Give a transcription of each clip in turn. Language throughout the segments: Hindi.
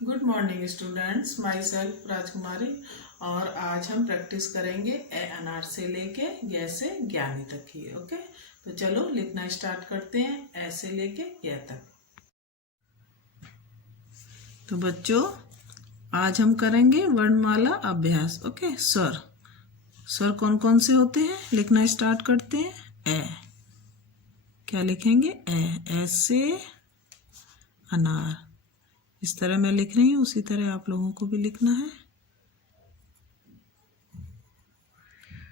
Good morning students, my self राजकुमारी। और आज हम प्रैक्टिस करेंगे ए अनार से लेके ग से ज्ञानी तक की। ओके, तो चलो लिखना स्टार्ट करते हैं, ए से लेके ग तक। तो बच्चों, आज हम करेंगे वर्णमाला अभ्यास। ओके, स्वर स्वर कौन कौन से होते हैं लिखना स्टार्ट करते हैं। ए, क्या लिखेंगे? ए से अनार। इस तरह मैं लिख रही हूँ, उसी तरह आप लोगों को भी लिखना है,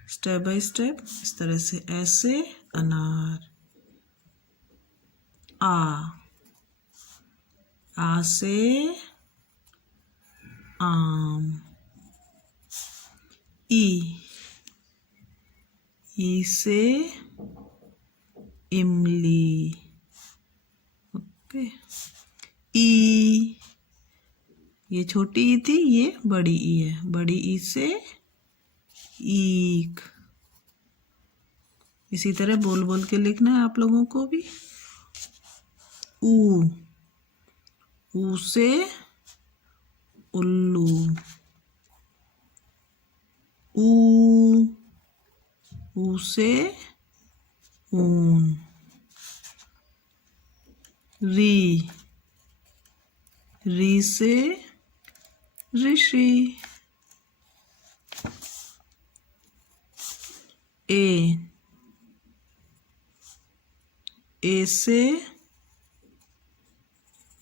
स्टेप बाय स्टेप। इस तरह से ऐसे अनार। आ से आम। ई से इमली। ओके, ई, ये छोटी ई थी, ये बड़ी ई है। बड़ी ई से ईख। इसी तरह बोल बोल के लिखना है आप लोगों को भी। ऊ से उल्लू। ऊ से ऊन। री से ऋषि। ए से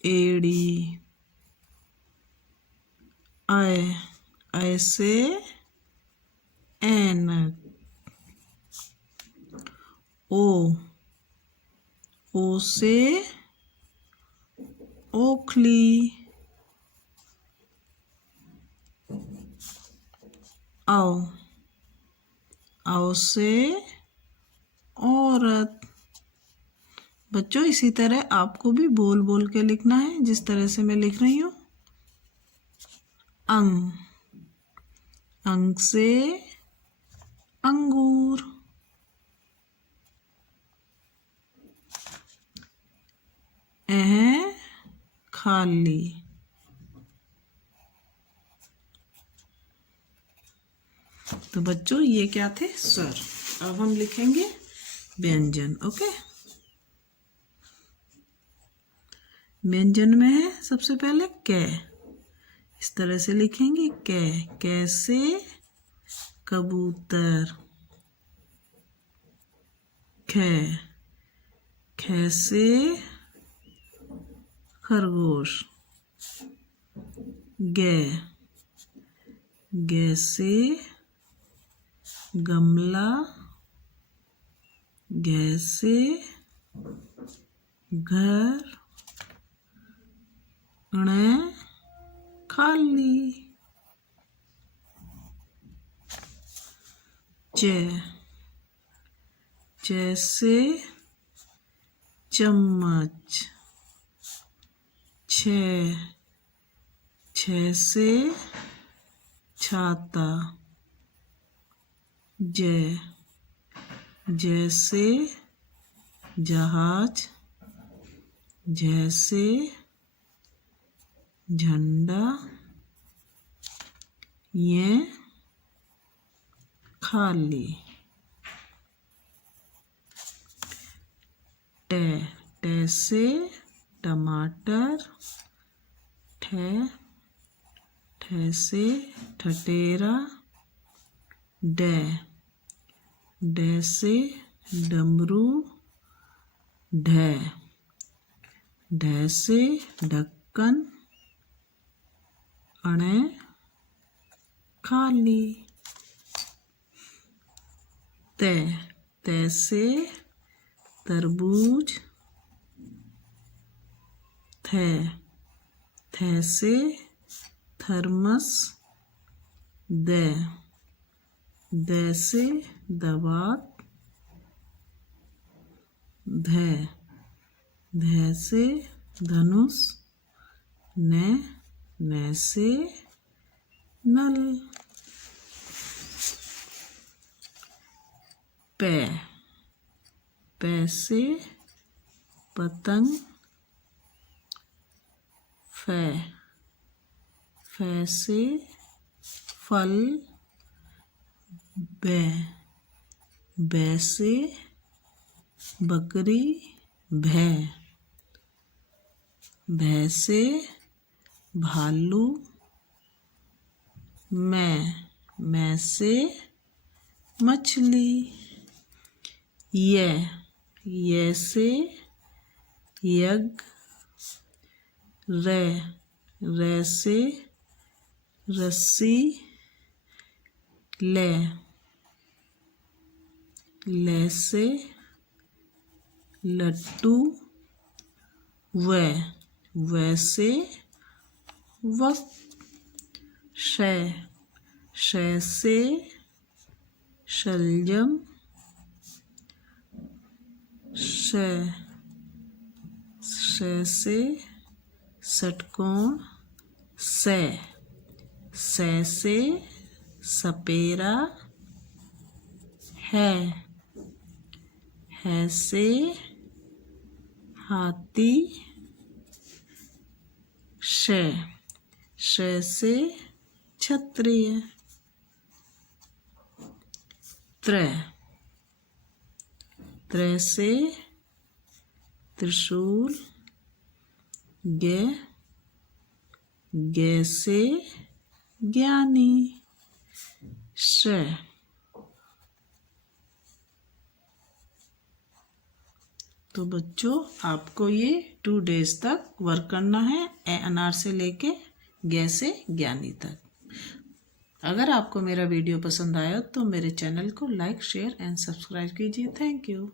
एड़ी। ऐ से ऐनक। ओ से ओखली। औ से औरत। बच्चों, इसी तरह आपको भी बोल बोल के लिखना है, जिस तरह से मैं लिख रही हूँ। अंग से अंगूर। खाली। तो बच्चों, ये क्या थे? स्वर। अब हम लिखेंगे व्यंजन। ओके, व्यंजन में है सबसे पहले कै। इस तरह से लिखेंगे कै। कैसे कबूतर। खे से खरगोश। गे से गमला। घे से घर। खाली। चे से चम्मच। छे से छाता। जैसे जहाज। जैसे झंडा। ये खाली। टे से टमाटर। ठे से ठटेरा। डे से डमरू। ढे से ढक्कन। खाली। ते से तरबूज। थे से थर्मस। दे से दवात। धे से धनुष। ने से नल। पे से पतंग। फै से फल, बै, बै से बकरी, भै, भै से भालू, मैं से मछली, ये से यज्ञ, रै से रस्सी, ले से लट्टू, वै से वक्त, शै से शलजम, शै से षटकोण, सै से सपेरा, है से हाथी, शै से क्षत्रिय, त्रै से त्रिशूल, गे से ज्ञानी, शै। तो बच्चों आपको ये 2 डेज तक वर्क करना है, ए अनार से लेके गे से ज्ञानी तक। अगर आपको मेरा वीडियो पसंद आया तो मेरे चैनल को लाइक, शेयर एंड सब्सक्राइब कीजिए। Thank you.